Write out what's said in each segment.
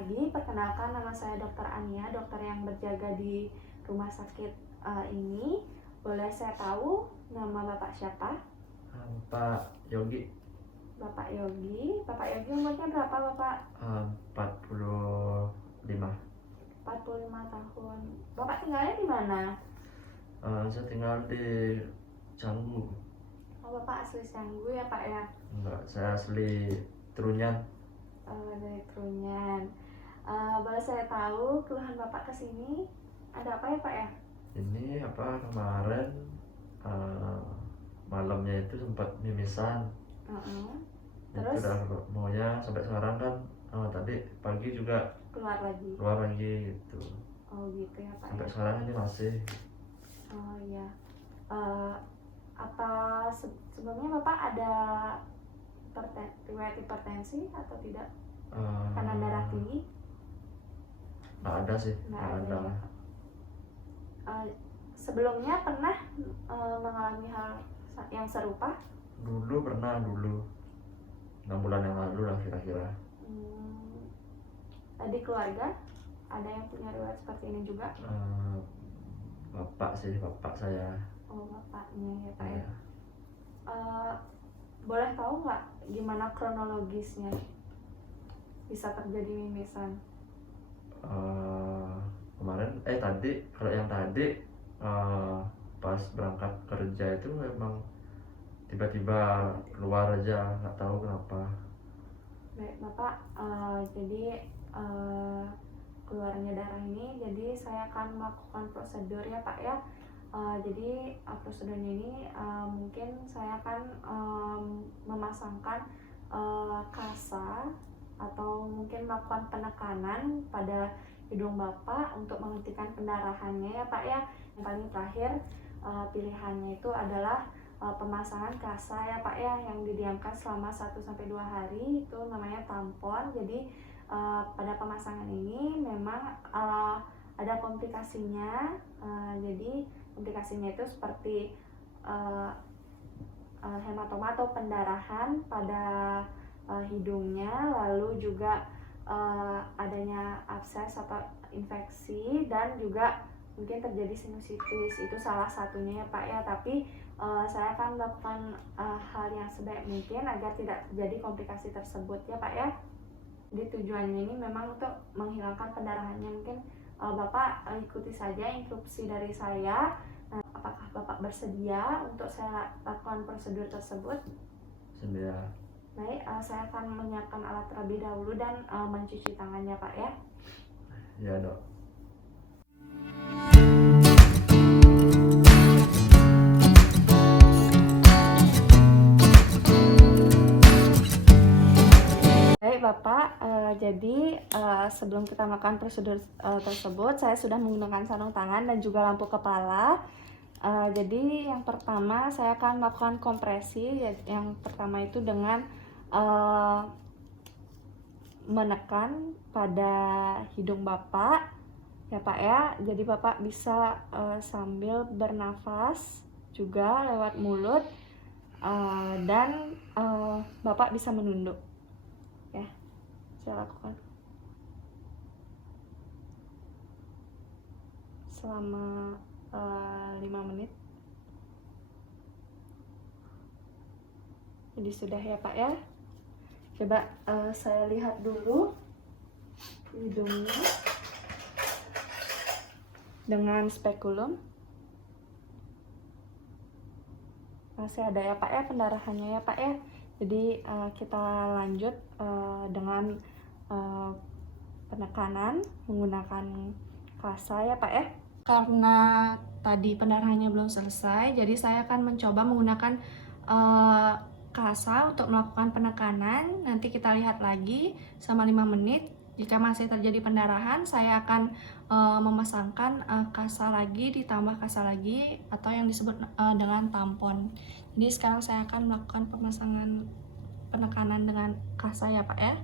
lagi. Perkenalkan, nama saya Dr. Ania, dokter yang berjaga di rumah sakit ini. Boleh saya tahu nama Bapak siapa? Pak Yogi. Bapak Yogi. Bapak Yogi umurnya berapa, Bapak? 45. 45 tahun. Bapak tinggalnya di mana? Saya tinggal di Canggu. Oh, Bapak asli Canggu ya, Pak ya? Enggak, saya asli Trunyan. Dari Trunyan. Boleh saya tahu keluhan Bapak kesini ada apa ya, Pak ya? Ini kemarin malamnya itu sempat mimisan. Terus? Itu udah maunya sampai sekarang kan tadi pagi juga Keluar lagi. gitu. Oh gitu ya, Pak Sampai ya? sekarang ini masih. Oh iya. Apa sebelumnya Bapak ada riwayat hipertensi atau tidak? Karena darah tinggi? Nggak ada sih. Nggak ada. Sebelumnya pernah mengalami hal yang serupa? Dulu pernah 6 bulan yang lalu lah kira-kira. Tadi keluarga ada yang punya riwayat seperti ini juga? Bapak saya. Oh, bapaknya ya, Pak ya. Boleh tahu nggak gimana kronologisnya bisa terjadi mimisan? Kemarin kalau yang tadi pas berangkat kerja itu memang tiba-tiba keluar aja, nggak tahu kenapa. Baik Bapak, jadi keluarnya darah ini, jadi saya akan melakukan prosedur ya Pak ya. Jadi prosedurnya ini mungkin saya akan memasangkan kasa atau mungkin melakukan penekanan pada hidung Bapak untuk menghentikan pendarahannya ya Pak ya. Yang paling terakhir pilihannya itu adalah pemasangan kasa ya Pak ya, yang didiamkan selama 1-2 hari, itu namanya tampon. Jadi pada pemasangan ini memang ada komplikasinya. Jadi komplikasinya itu seperti hematoma atau pendarahan pada hidungnya, lalu juga adanya abses atau infeksi, dan juga mungkin terjadi sinusitis. Itu salah satunya ya Pak ya. Tapi saya akan melakukan hal yang sebaik mungkin agar tidak terjadi komplikasi tersebut ya Pak ya. Jadi tujuannya ini memang untuk menghilangkan pendarahannya. Mungkin Bapak ikuti saja instruksi dari saya. Apakah Bapak bersedia untuk saya lakukan prosedur tersebut? Sedia. Baik, saya akan menyiapkan alat terlebih dahulu dan mencuci tangannya Pak ya. Ya Dok. Baik Bapak, jadi sebelum kita melakukan prosedur tersebut, saya sudah menggunakan sarung tangan dan juga lampu kepala. Jadi yang pertama saya akan melakukan kompresi. Yang pertama itu dengan menekan pada hidung Bapak ya Pak ya. Jadi Bapak bisa sambil bernafas juga lewat mulut, dan Bapak bisa menunduk ya. Saya lakukan selama 5 menit. Jadi sudah ya Pak ya. Coba saya lihat dulu hidungnya dengan spekulum. Masih ada ya Pak ya pendarahannya ya Pak ya. Jadi kita lanjut dengan penekanan menggunakan kasa ya Pak ya. Karena tadi pendarahannya belum selesai, jadi saya akan mencoba menggunakan kasa untuk melakukan penekanan. Nanti kita lihat lagi selama 5 menit. Jika masih terjadi pendarahan, saya akan memasangkan kasa lagi, ditambah kasa lagi, atau yang disebut dengan tampon. Jadi sekarang saya akan melakukan pemasangan penekanan dengan kasa ya Pak ya.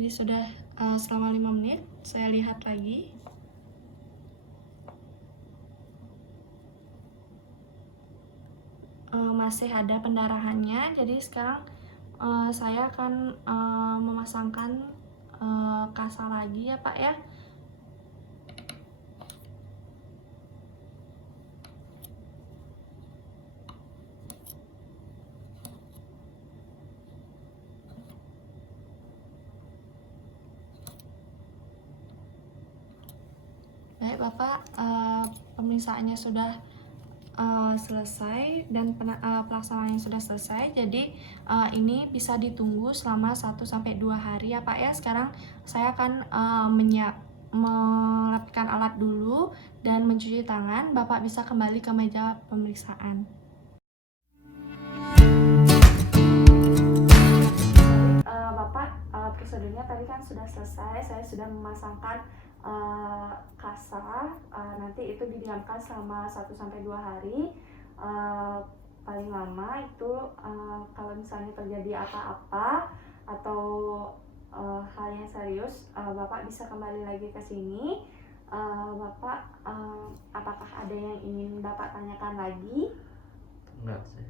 Jadi sudah selama 5 menit, saya lihat lagi. masih ada pendarahannya. Jadi sekarang saya akan memasangkan kasa lagi ya Pak ya. Baik Bapak, pemeriksaannya sudah selesai dan pelaksanaannya sudah selesai. Jadi ini bisa ditunggu selama 1-2 hari ya Pak ya. Sekarang saya akan melakukan alat dulu dan mencuci tangan. Bapak bisa kembali ke meja pemeriksaan. Bapak, prosedurnya tadi kan sudah selesai. Saya sudah memasangkan kasa, nanti itu didiamkan selama 1-2 hari. Paling lama itu kalau misalnya terjadi apa-apa atau hal yang serius, Bapak bisa kembali lagi ke sini. Bapak, apakah ada yang ingin Bapak tanyakan lagi? Enggak sih.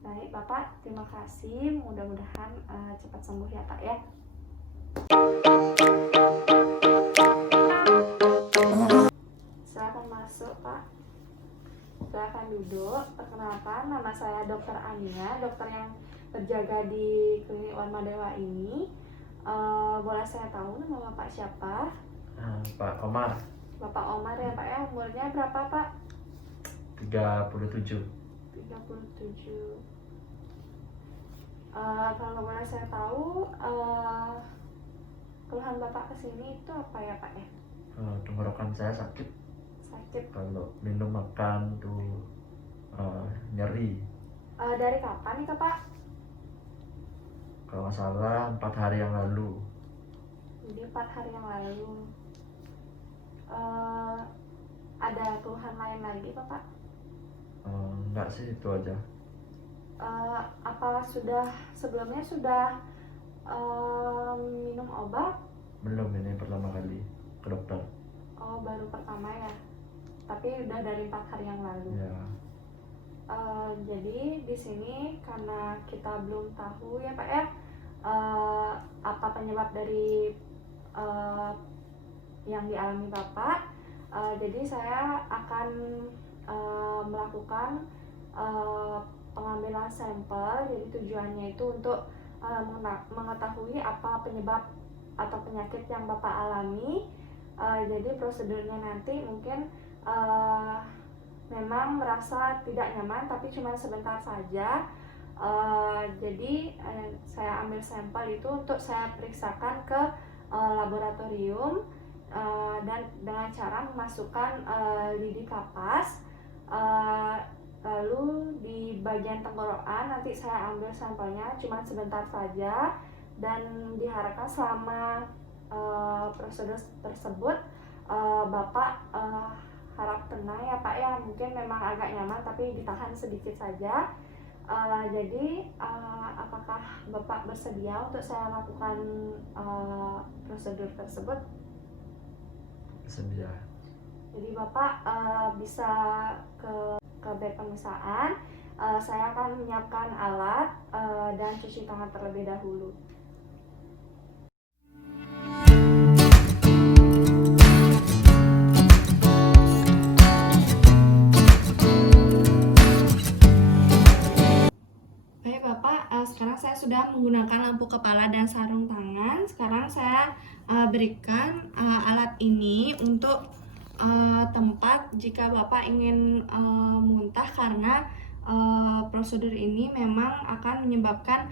Baik Bapak, terima kasih. Mudah-mudahan cepat sembuh ya Pak ya. Silakan masuk Pak. Silakan duduk. Perkenalkan, nama saya Dr. Ania, dokter yang berjaga di klinik Warma Dewa ini. Boleh saya tahu nama Bapak siapa? Pak Omar. Bapak Omar ya Pak ya. Umurnya berapa Pak? 37. 37. Kalau boleh saya tahu, keluhan Bapak kesini itu apa ya Pak ya? Tenggorokan saya sakit. Sakit. Kalau minum makan tuh nyeri. Dari kapan nih Pak? Kalau nggak salah 4 hari yang lalu. Jadi 4 hari yang lalu. Ada keluhan lain lagi Pak? Enggak sih, itu aja. Apa sebelumnya sudah minum obat? Belum, ini pertama kali ke dokter. Oh, baru pertama ya. Tapi udah dari 4 hari yang lalu. Ya. Jadi di sini karena kita belum tahu ya Pak ya, apa penyebab dari yang dialami Bapak. Jadi saya akan melakukan pengambilan sampel. Jadi tujuannya itu untuk mengetahui apa penyebab atau penyakit yang Bapak alami. Jadi prosedurnya nanti mungkin memang merasa tidak nyaman, tapi cuma sebentar saja. Jadi saya ambil sampel itu untuk saya periksakan ke laboratorium, dan dengan cara memasukkan lidi kapas. Lalu di bagian tenggorokan nanti saya ambil sampelnya cuma sebentar saja, dan diharapkan selama prosedur tersebut Bapak harap tenang ya Pak ya. Mungkin memang agak nyaman tapi ditahan sedikit saja. Jadi apakah Bapak bersedia untuk saya lakukan prosedur tersebut? Bersedia. Jadi Bapak bisa ke bed pemeriksaan. Saya akan menyiapkan alat dan cuci tangan terlebih dahulu. Baik Bapak, sekarang saya sudah menggunakan lampu kepala dan sarung tangan. Sekarang saya berikan alat ini untuk tempat jika Bapak ingin muntah, karena prosedur ini memang akan menyebabkan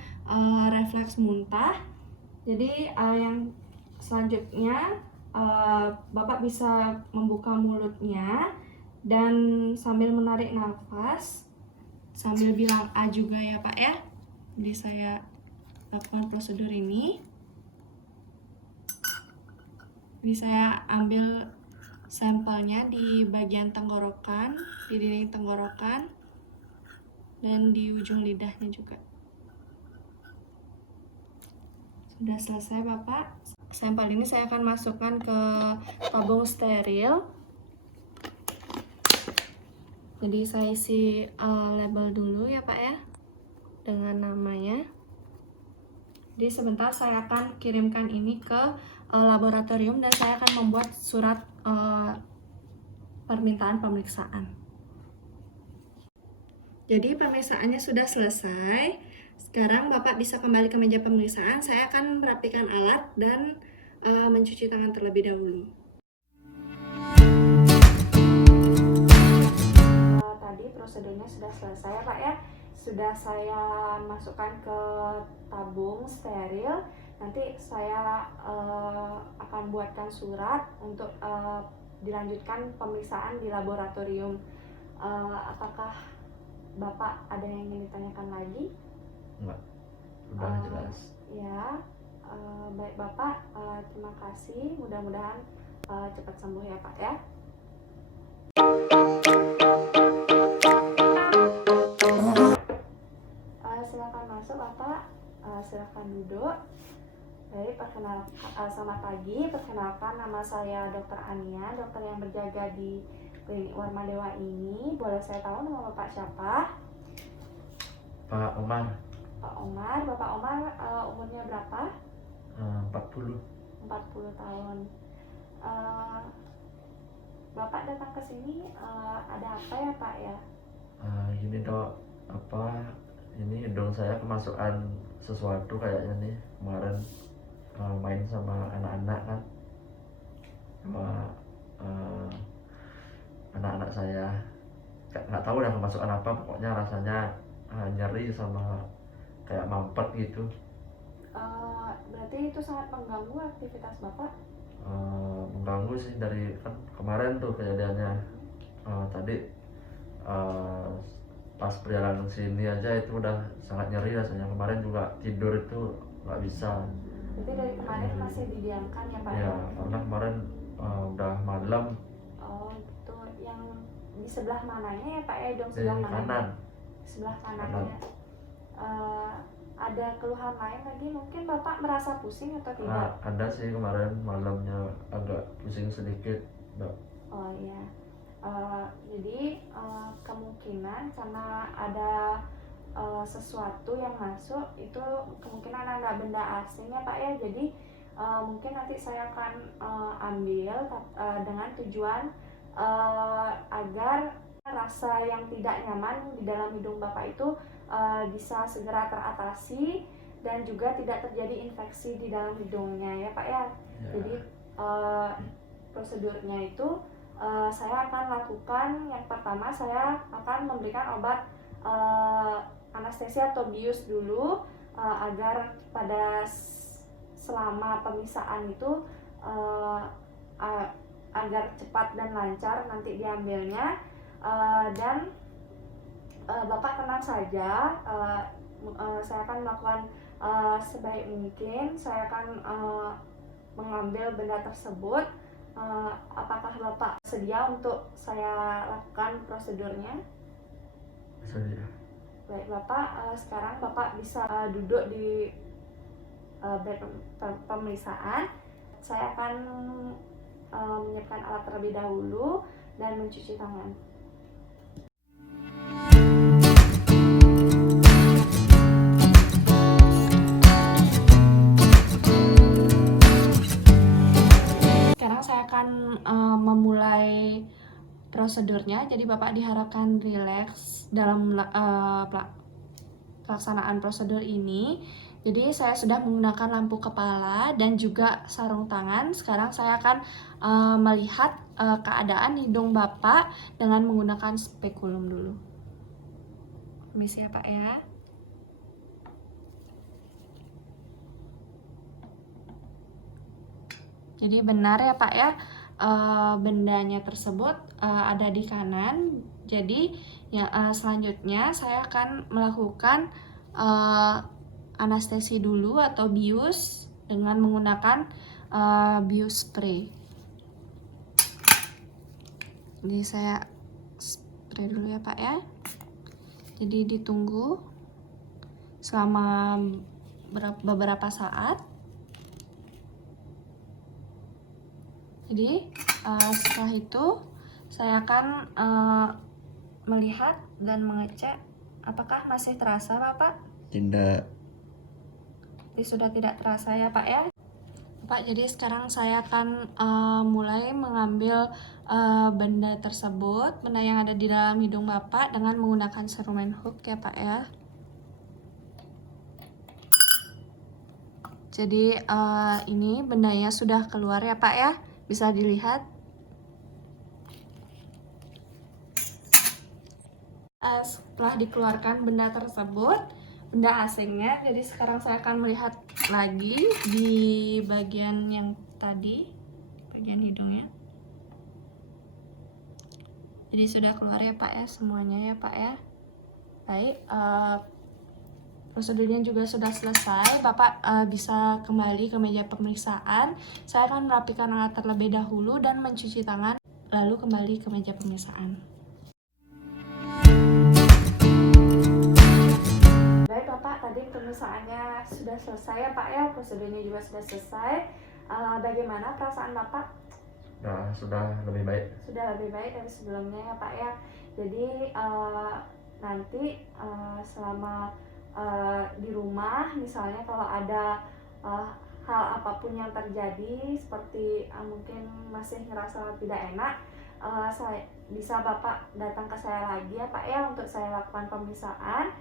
refleks muntah. Jadi yang selanjutnya Bapak bisa membuka mulutnya dan sambil menarik nafas, sambil bilang A juga ya Pak ya. Jadi saya lakukan prosedur ini. Jadi saya ambil sampelnya di bagian tenggorokan, di dinding tenggorokan, dan di ujung lidahnya juga. Sudah selesai Bapak. Sampel ini saya akan masukkan ke tabung steril. Jadi saya isi label dulu ya Pak ya, dengan namanya. Jadi sebentar saya akan kirimkan ini ke laboratorium dan saya akan membuat surat permintaan pemeriksaan. Jadi pemeriksaannya sudah selesai. Sekarang Bapak bisa kembali ke meja pemeriksaan. Saya akan merapikan alat dan mencuci tangan terlebih dahulu. Tadi prosedurnya sudah selesai ya Pak ya. Sudah saya masukkan ke tabung steril. Nanti saya akan buatkan surat untuk dilanjutkan pemeriksaan di laboratorium. Apakah Bapak ada yang ingin ditanyakan lagi? Enggak, sudah jelas. Ya, baik Bapak, terima kasih. Mudah-mudahan cepat sembuh ya Pak ya. Silakan masuk Bapak, silakan duduk. Baik, selamat pagi. Perkenalkan, nama saya Dr. Ania, dokter yang berjaga di Klinik Warmadewa ini. Boleh saya tahu nama Bapak siapa? Pak Omar. Pak Omar. Bapak Omar umurnya berapa? 40. 40 tahun. Bapak datang ke sini ada apa ya Pak ya? Gini dok, ini hidung saya kemasukan sesuatu kayaknya nih kemarin. Main sama anak-anak kan, sama anak-anak saya, nggak tahu dah kemasukan apa, pokoknya rasanya nyeri sama kayak mampet gitu. Berarti itu sangat mengganggu aktivitas Bapak? Mengganggu sih, dari kan kemarin tuh kejadiannya. Tadi pas perjalanan sini aja itu udah sangat nyeri rasanya. Kemarin juga tidur itu nggak bisa. Berarti dari kemarin masih didiamkan ya Pak? Ya, karena kemarin udah malam. Oh gitu. Yang di sebelah mananya ya Pak ya? Hidung sebelah mana? Kanan. Sebelah kanannya. Ada keluhan lain lagi? Mungkin Bapak merasa pusing atau tidak? Ada sih, kemarin malamnya agak pusing sedikit, Mbak. Oh iya. Jadi kemungkinan karena ada sesuatu yang masuk, itu kemungkinan ada benda asing ya Pak ya. Jadi mungkin nanti saya akan ambil dengan tujuan agar rasa yang tidak nyaman di dalam hidung Bapak itu bisa segera teratasi dan juga tidak terjadi infeksi di dalam hidungnya ya Pak ya. Ya. Jadi prosedurnya itu saya akan lakukan, yang pertama saya akan memberikan obat anestesi atau bius dulu agar pada selama pemisahan itu agar cepat dan lancar nanti diambilnya. Dan Bapak tenang saja, saya akan melakukan sebaik mungkin. Saya akan mengambil benda tersebut. Apakah Bapak sedia untuk saya lakukan prosedurnya? Sedia. Baik Bapak, sekarang Bapak bisa duduk di bed pemeriksaan. Saya akan menyiapkan alat terlebih dahulu dan mencuci tangan. Sekarang saya akan memulai prosedurnya. Jadi Bapak diharapkan rileks dalam pelaksanaan prosedur ini. Jadi saya sudah menggunakan lampu kepala dan juga sarung tangan. Sekarang saya akan melihat keadaan hidung Bapak dengan menggunakan spekulum dulu. Permisi ya Pak ya. Jadi benar ya Pak ya, bendanya tersebut ada di kanan. Jadi ya, selanjutnya saya akan melakukan anestesi dulu atau bius dengan menggunakan bius spray. Jadi saya spray dulu ya Pak ya. Jadi ditunggu selama beberapa saat. Jadi setelah itu saya akan melihat dan mengecek apakah masih terasa Bapak? Tidak. Jadi sudah tidak terasa ya Pak ya. Pak, jadi sekarang saya akan mulai mengambil benda tersebut, benda yang ada di dalam hidung Bapak dengan menggunakan serumen hook ya Pak ya. Jadi ini bendanya sudah keluar ya Pak ya, bisa dilihat. Setelah dikeluarkan benda tersebut, benda asingnya, jadi sekarang saya akan melihat lagi di bagian yang tadi, bagian hidungnya. Jadi sudah keluar ya Pak ya, semuanya ya Pak ya. Baik, prosedurnya juga sudah selesai. Bapak bisa kembali ke meja pemeriksaan. Saya akan merapikan alat terlebih dahulu dan mencuci tangan, lalu kembali ke meja pemeriksaan. Baik Bapak, tadi pemeriksaannya sudah selesai ya Pak ya, prosedurnya juga sudah selesai. Bagaimana perasaan Bapak? Nah, sudah lebih baik. Sudah lebih baik dari sebelumnya ya Pak ya. Jadi nanti selama di rumah, misalnya kalau ada hal apapun yang terjadi seperti mungkin masih ngerasa tidak enak, saya bisa Bapak datang ke saya lagi ya Pak ya untuk saya lakukan pemeriksaan.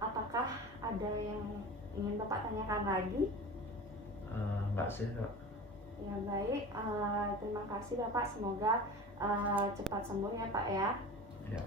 Apakah ada yang ingin Bapak tanyakan lagi? Enggak sih, Kak. Ya baik, terima kasih Bapak, semoga cepat sembuh ya Pak ya. Ya.